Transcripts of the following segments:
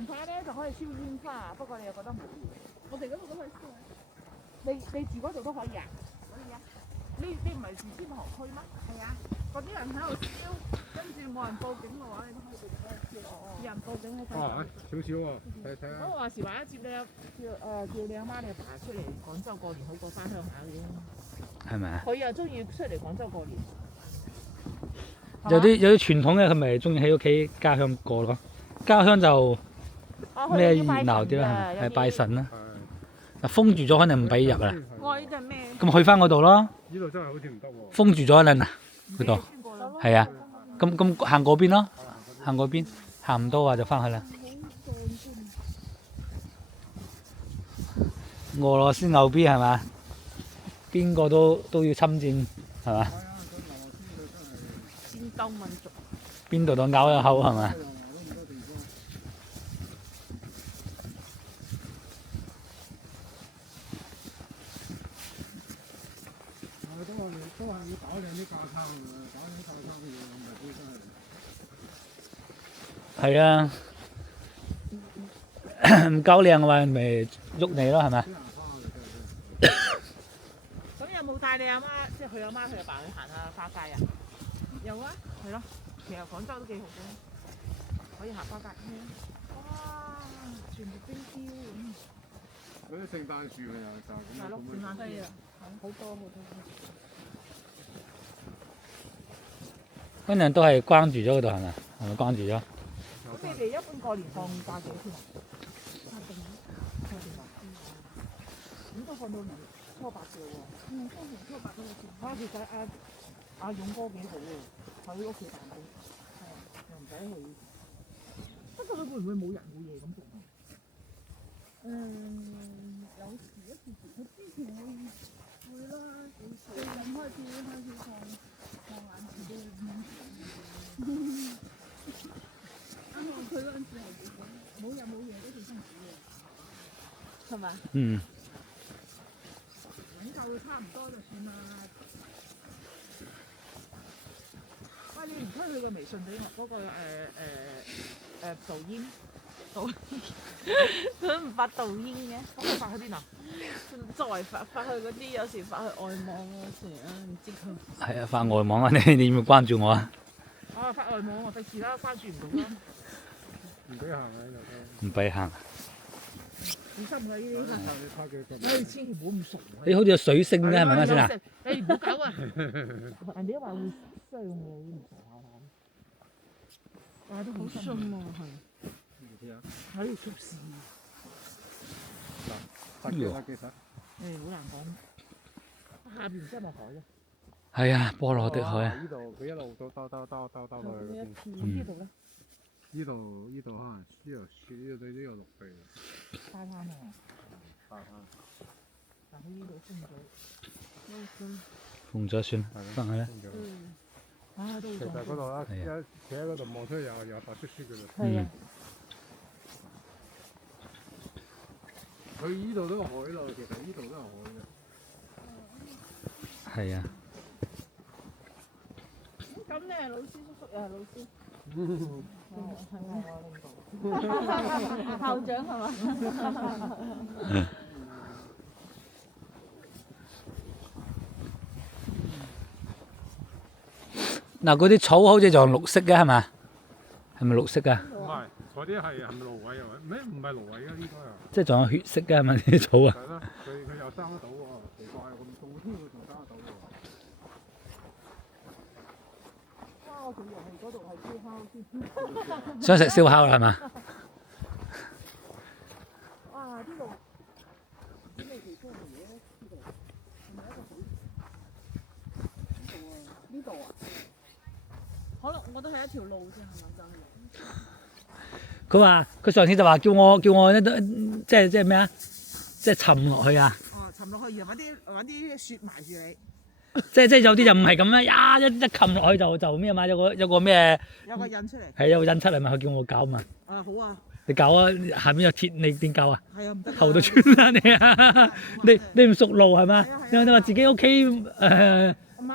紅花咧就可以燒煙花，不過你又覺得無聊。我哋嗰度都可以燒。你住嗰度都可以啊？可以啊。你唔係住天河區咩？係啊。嗰啲人喺度燒，跟住冇人報警嘅話，你都可以繼續喺度燒。有人報警喺度。哦，少少喎，睇睇下。我話時話一接叫你阿媽你阿爸出嚟廣州過年好過翻鄉下嘅。係咪啊？佢又中意出嚟廣州過年。有啲傳統嘅，佢咪中意喺屋企家鄉過咯。家鄉就咩熱鬧啲啦，係拜神啦。嗱，封住咗可能唔俾入啦。我呢隻咩？咁去翻嗰度咯。呢度真係好似唔得喎。封住咗啦嗱，嗰度。係啊。咁行嗰邊咯，行嗰邊，行唔到啊就翻去啦。俄羅斯牛逼係嘛？邊個都要侵佔係嘛？戰鬥民族。邊度都咬一口係嘛？都係要搞靚啲架撐㗎，搞靚架撐嘅唔係本身係。係啊，唔夠靚嘅話咪喐你咯係咪？咁有冇帶你阿媽，即係佢阿媽佢阿爸去行下花街啊？有啊，係咯。其實廣州都幾好嘅，可以行花街。哇！全部冰雕咁。嗰啲聖誕樹咪又就係咁。係咯，聖誕樹啊，好多好多。嗰陣都係關住咗嗰度係咪？係咪關住咗？咁你哋一般過年放假幾天啊？咁都放到年初八嘅喎。當年初八嗰個時，其實阿勇哥幾好喎，喺屋企辦公，又唔使去。不過佢會唔會冇人冇嘢咁做啊？有時一時佢之前會啦，最近開始放眼前啲啱啱佢嗰陣時係冇人冇嘢都幾辛苦嘅，係嘛？嗯。揾夠差唔多就算啦。喂，你唔出去個微信俾我嗰個導煙，佢唔發導煙嘅，咁佢發去邊啊？作為發去嗰啲，有時發去外網嗰時啊，唔知佢。係啊，發外網啊！你要唔要關注我啊？啊，發外網我費事啦，關注唔到啦。唔俾行啊！呢度都。唔俾行。小心㗎呢啲。唉，千祈唔好咁熟。你好似有水星嘅係咪啱先啊？你唔好搞啊！人哋都話會傷嘅，唔傻下。哇，都好傷喎，係。喺度出事。嗱，其實。好難講。下邊真係海啊！係啊，波羅的海啊！呢度佢一路兜落去。呢度咧？呢度可能呢度對呢個陸地。沙灘啊！沙灘。但係呢度封咗算，翻去啦。啊，都其實嗰度咧，一企喺嗰度望出去有白雪雪嘅嘞。係啊。佢呢度都係海咯，其實呢度都係海嘅。係啊。咁你係老師叔叔又係老師。係咪校長係嘛？嗱，嗰啲草好似仲綠色嘅係嘛？係咪綠色㗎？唔係，嗰啲係咪蘆葦啊？唔係蘆葦啊？呢個啊。即係仲有血色嘅係咪啲草啊？係咯，佢又生得到喎，奇怪咁凍天佢仲生得到喎。哇！我仲以為係嗰度係燒烤先。想食燒烤啦係嘛？哇！呢度咩地方嚟嘅？呢度係咪一個好？呢度啊？可能我覺得係一條路啫，係咪就係？佢話：佢上次就話叫我咧，即係咩啊？即係沉落去啊！哦，沉落去，然後揾啲雪埋住你。即係有啲就唔係咁啦，一冚落去就咩嘛？有個咩？有個印出嚟。係有個印出嚟嘛？佢叫我搞嘛。啊，好啊。你搞啊！下面有鐵，你點搞啊？係啊，唔得。頭到穿啦你啊！你唔熟路係嘛？你話自己屋企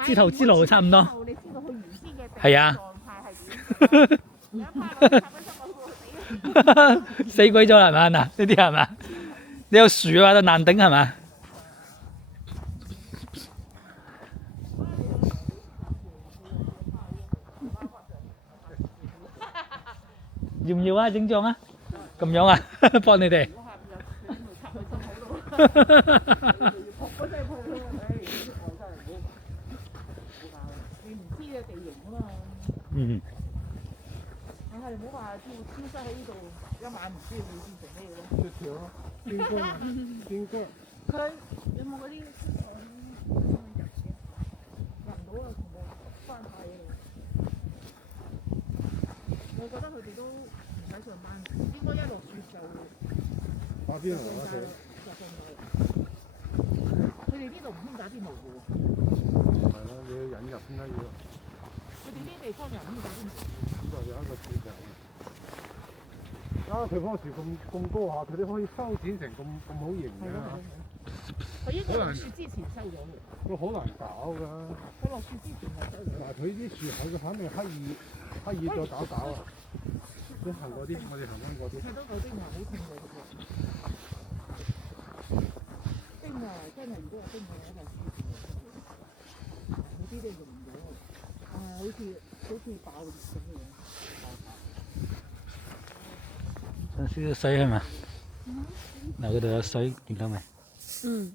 知頭知路差唔多。你知道佢原先嘅係啊。狀態係點？有一排我插一插我會死。死鬼咗啦係嘛嗱？呢啲係嘛？你有樹嘅話都難頂係嘛？要唔要啊？整裝啊？咁樣啊？幫你哋。嗯。但係唔好話消失喺呢度一晚唔知會變成咩咯。雪條咯，邊กุ้啊？邊กุ้？佢有冇嗰啲入唔到啊？全部翻晒嘅。我覺得佢哋都唔使上班，應該一落雪就打邊爐啊！就上去。佢哋呢度唔興打邊爐嘅喎。係咯，你要引入先得要。佢哋呢啲地方又唔興打邊爐。呢度有一個樹就。啊！佢棵樹咁高下，佢哋可以修剪成咁好型嘅嚇。佢應該落雪之前收咗嘅。佢好難搞㗎。佢落雪之前係收咗。嗱，佢啲樹口佢肯定刻意再搞啊！你行嗰啲，我哋行翻嗰啲。睇到嗰啲唔係好痛嘅其實。冰啊！真係如果有冰嘅話就黐線嘅。嗰啲都溶咗，好似爆裂咁嘅樣。想少少水係嘛？嗱，嗰度有水，見到未？嗯。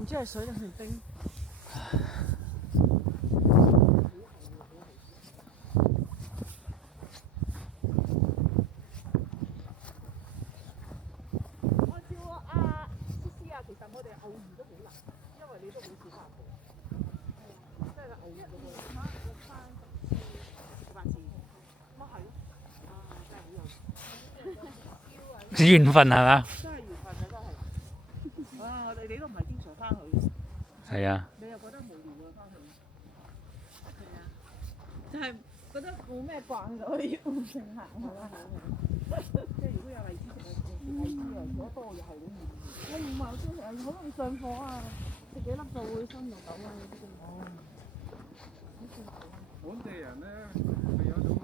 唔知係水定係冰。按照阿思思啊，其實我哋偶遇都好難，因為你都好少翻去。係啊，即係偶遇都好難。落翻10次、8次，咪係咯。啊，真係好有緣分係嘛？真係緣分啊！真係。啊，你都唔係經常翻去。係啊。你又覺得無聊啊？翻去。係啊。就係覺得冇咩慣就可以唔成行係嘛？即係如果有荔枝食啊，荔枝啊，如果多又係好悶。我唔係好中意，好容易上火啊！食幾粒就會心又抖啊嗰啲咁。哦。本地人咧係有種食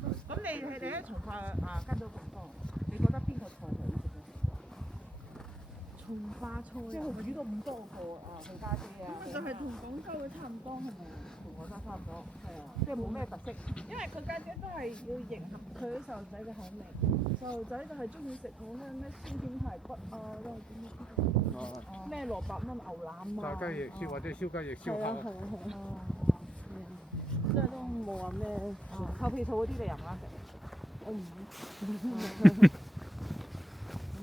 法。咁你哋喺從化啊跟到咁多，你覺得邊個菜係好食咧？從化菜。即係佢煮到咁多個啊，佢家姐啊。咁就係同廣州嘅差唔多係咪？同廣州差唔多。係啊。即係冇咩特色。因為佢家姐都係要迎合佢啲細路仔嘅口味，細路仔就係中意食好咩鮮片排骨啊，嗰個咩蘿蔔乜牛腩啊，炸雞翼燒或者燒雞翼燒烤。係啊，即係都冇話咩臭屁兔嗰啲你又唔啱食。我唔咁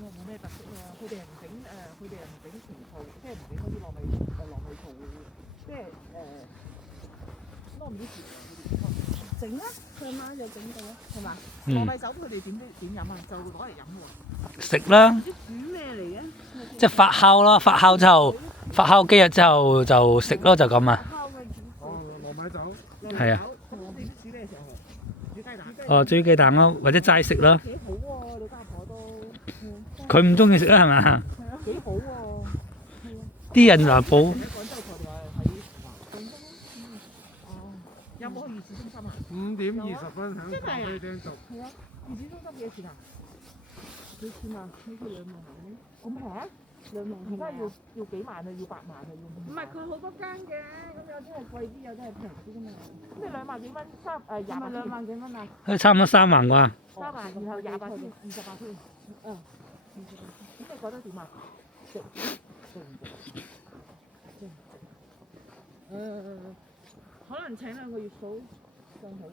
啊冇咩特色啊！佢哋又唔整佢哋又唔整全兔，即係唔整嗰啲糯米兔，即係糯米糍整啦，佢阿媽就整到啦，係嘛？糯米酒佢哋點飲啊？就攞嚟飲喎。食啦，唔知煮咩嚟嘅？即係發酵咯，發酵幾日之後就食咯，就咁啊。烤嘅煮哦，糯米酒。係啊。咁你煮咩時候？煮雞蛋。哦，煮雞蛋咯，或者齋食咯。幾好喎！你家婆都。佢唔中意食啦，係嘛？幾好喎！啲人話補。喺廣州坐定係喺廣州？哦。有冇去魚市中心啊5:20享受咖啡廳做。係啊，魚市中心幾多錢啊？幾錢啊？好似2萬蚊，咁平？ 2萬而家要幾萬啊？要8萬啊？要。唔係佢好多間嘅，咁有啲係貴啲，有啲係平啲㗎嘛。咁你2萬幾蚊係咪2萬幾蚊啊？佢差唔多3萬啩。 3萬，然後28天，28天。嗯。咁你覺得點啊？食唔食？可能請2個月數仲好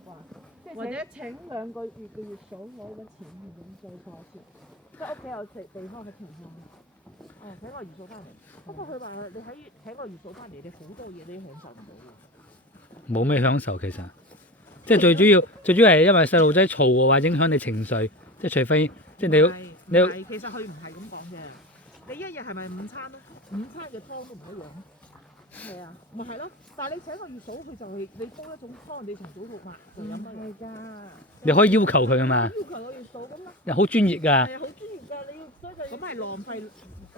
啩，或者請2個月嘅月數攞筆錢咁再坐一次，即係屋企有食地方嘅情況。請個月數翻嚟。不過佢話你請個月數翻嚟，你好多嘢你享受唔到喎。冇咩享受其實，即係最主要係因為細路仔嘈嘅話影響你情緒，即係除非即係你要。其實佢唔係咁講嘅。你一日係咪午餐咧？午餐嘅湯都唔一樣。係啊，咪係咯。但係你請個月嫂，佢就係你煲一種湯，你從早到晚就飲乜嘢㗎？你可以要求佢啊嘛。要求個月嫂咁咯。又好專業㗎。係啊，好專業㗎，你要所以就。咁係浪費，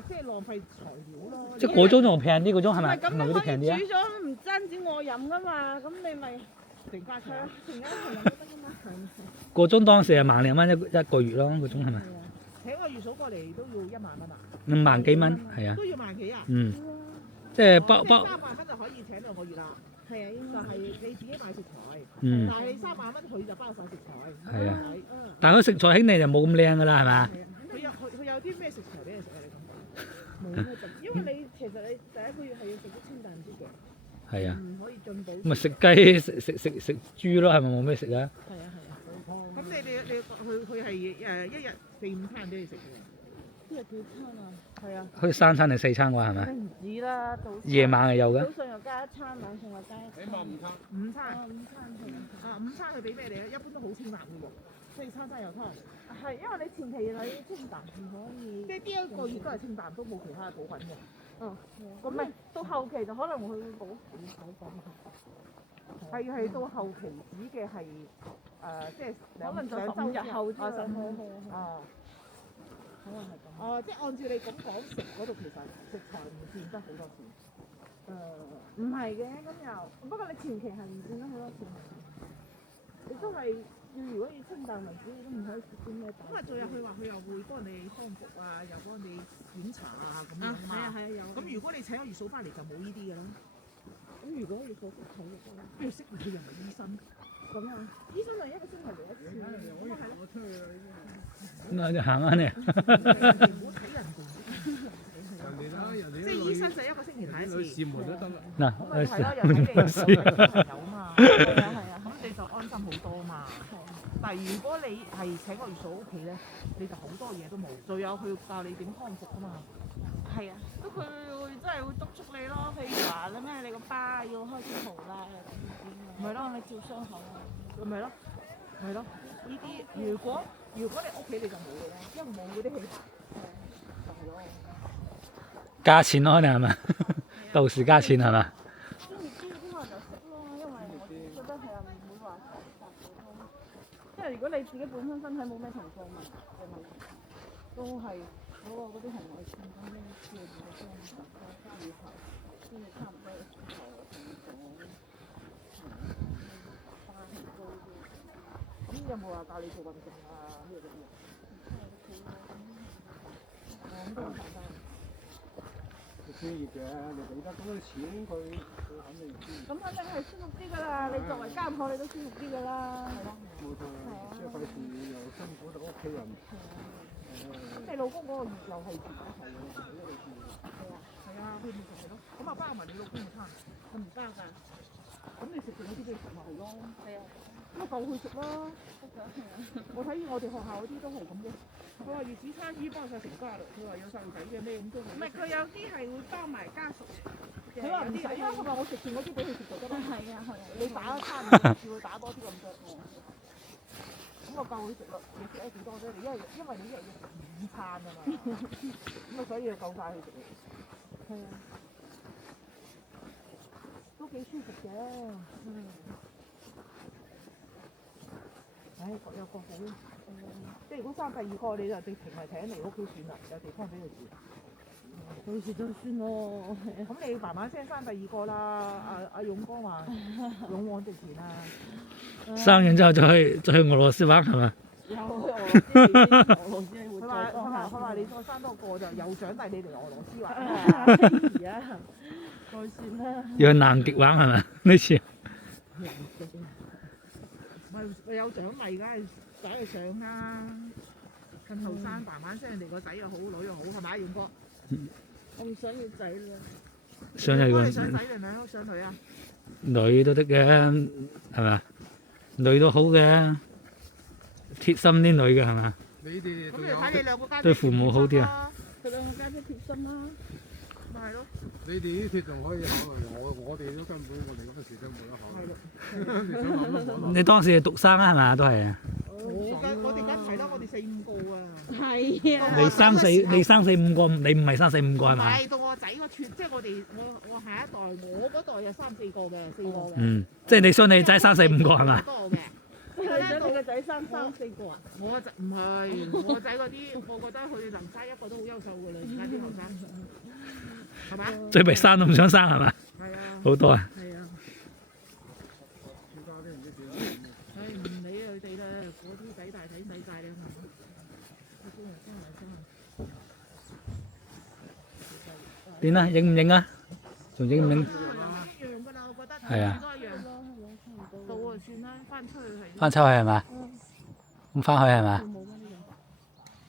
即係浪費材料咯。即係嗰種仲平啲，嗰種係咪？咁係咪嗰啲平啲啊？煮咗唔單止我飲㗎嘛，咁你咪成家請。成家同人都得㗎嘛。個鐘當時係1萬000蚊一個月咯，個鐘係咪？請個月嫂過嚟都要1萬蚊啊？ 5萬幾蚊，係啊，都要萬幾啊？即係3包，萬蚊就可以請2個月啦。係啊，應就該係你自己買食材，嗯，但係你3萬蚊佢就包晒食材。係啊，嗯。但係佢食材肯定就冇咁靚㗎啦，係嘛？佢有啲咩食材俾你食啊？你咁講。冇咩特別，因為你其實你第一個月係要食啲清淡啲嘅，係啊，唔可以進補。咁咪食雞食豬咯，係咪冇咩食啊？係啊係啊。咁佢係1日4、5餐俾你食嘅。一日幾餐啊？係啊。好似3餐定4餐啩係咪？唔止啦，早夜晚係有嘅。早上又加一餐，晚上又加一餐。起碼5餐。午餐。午餐係。午餐佢俾咩你啊？一般都好清淡嘅喎，即係餐有湯。係因為你前期你清淡唔可以。即係呢一個月都係清淡，都冇其他嘅補品嘅。咁咪到後期就可能會補品。係到後期指嘅係即係可能就15日後之類。啊。可能係咁。哦，即係按照你咁講食嗰度，其實食材唔佔得好多錢。唔係嘅，咁又不過你前期係唔佔得好多錢。你都係如果要清淡為主，你都唔可以食啲咩。咁啊，仲有佢話佢又會幫你康復啊，又幫你檢查啊咁樣啊，嘛。係啊係啊有。咁如果你請個月嫂翻嚟就冇呢啲嘅啦。咁如果要做體力咧，邊度識佢又唔係醫生？咁啊，醫生係1個星期嚟一次。可以攞出去啦已經。那就行啊你。唔好睇人哋。人哋即係醫生就1個星期睇一次。女士們都得啦。嗱，咁咪係咯，又睇你有小朋友嘛。係啊，咁你就安心好多嘛。但係如果你係請個月嫂屋企咧，你就好多嘢都冇，仲有佢教你點康復啊嘛。係啊，咁佢會真係會督促你咯。譬如話你咩，你個疤要開始塗啦，又點點啊。咪咯，你照傷口啊。咪咯，係咯。呢啲如果你屋企你就冇嘅啦，因為冇嗰啲器材。就係咯。加錢咯，你係咪？到時加錢係嘛？中意啲可能就識咯，因為我覺得係唔會話太普通。因為如果你自己本身身體冇咩情況嘅問題，都係嗰啲紅外線咁樣照住個傷口加以後，先至差唔多嘅時候疤痕高啲。咁有冇話教你做運動啊？咩嗰啲啊？咁都好簡單。專業嘅，你俾得咁多錢，佢肯定知。咁肯定係舒服啲㗎啦！你作為家婆，你都舒服啲㗎啦。係咯。冇錯，即係費事又辛苦到屋企人。咁你老公嗰個月又係自己係嘅，自己嚟住。係啊，佢咪就係咯。咁啊包埋你老公嘅餐，佢唔包㗎。咁你食剩嗰啲俾佢食埋咯。係啊。咁啊夠佢食咯。我睇我哋學校嗰啲都係咁嘅。佢話月子餐醫幫晒成家嘞，佢話有細路仔嘅咩咁都唔係佢有啲係會幫埋家屬。佢話唔使啊，佢話我食剩嗰啲俾佢食就得啦。係啊係啊。你打一餐，叫佢打多啲咁多。咁我夠佢食咯，你食得幾多啫？你因為你一日要食5餐啊嘛，咁啊所以就夠晒佢食。係啊。都幾舒服嘅。唉，各有各好。即係如果生第2個，你就直情係請嚟屋企算啦，有地方俾佢住。到時就算咯。咁你慢慢聲生第2個啦。阿勇哥話勇往直前啊。生完之後就去俄羅斯玩係嘛？有去俄羅斯，俄羅斯會再幫下。佢話你再生多個就又獎勵你嚟俄羅斯玩。而家再算啦。要去南極玩係咪？呢次？咪有獎勵，梗係擺佢上啦。趁後生慢慢聲，人哋個仔又好，女又好，係咪勇哥？我唔想要仔啦。想係你想仔定係想女啊？女都得嘅，係咪？女都好嘅，貼心啲女嘅係嘛？你哋咁要睇你兩個家姐對父母好啲啊！佢兩個家姐貼心啦。咪係咯。你哋呢啲仲可以考慮，我哋都根本我哋嗰陣時都冇得考慮。你想諗都冇。你當時係獨生啊係嘛？都係啊。我哋梗係啦，我哋4、5個啊。係啊。你生4、5個，你唔係生4、5個係嘛？係到我仔個村，即係我下一代，我嗰代有3、4個嘅，4個嘅。嗯，即係你想你仔生4、5個係嘛？多嘅。你想你個仔生3、4個啊？我個仔唔係，我個仔嗰啲，我覺得佢能生1個都好優秀㗎啦，而家啲後生。係嘛？最尾生都唔想生係嘛？係啊。好多啊！係啊。而家啲人咧？點啊？影唔影啊？仲影唔影？一樣㗎啦，我覺得係啊都一樣。到啊，算啦，翻出去係。翻出去係嘛？咁翻去係嘛？冇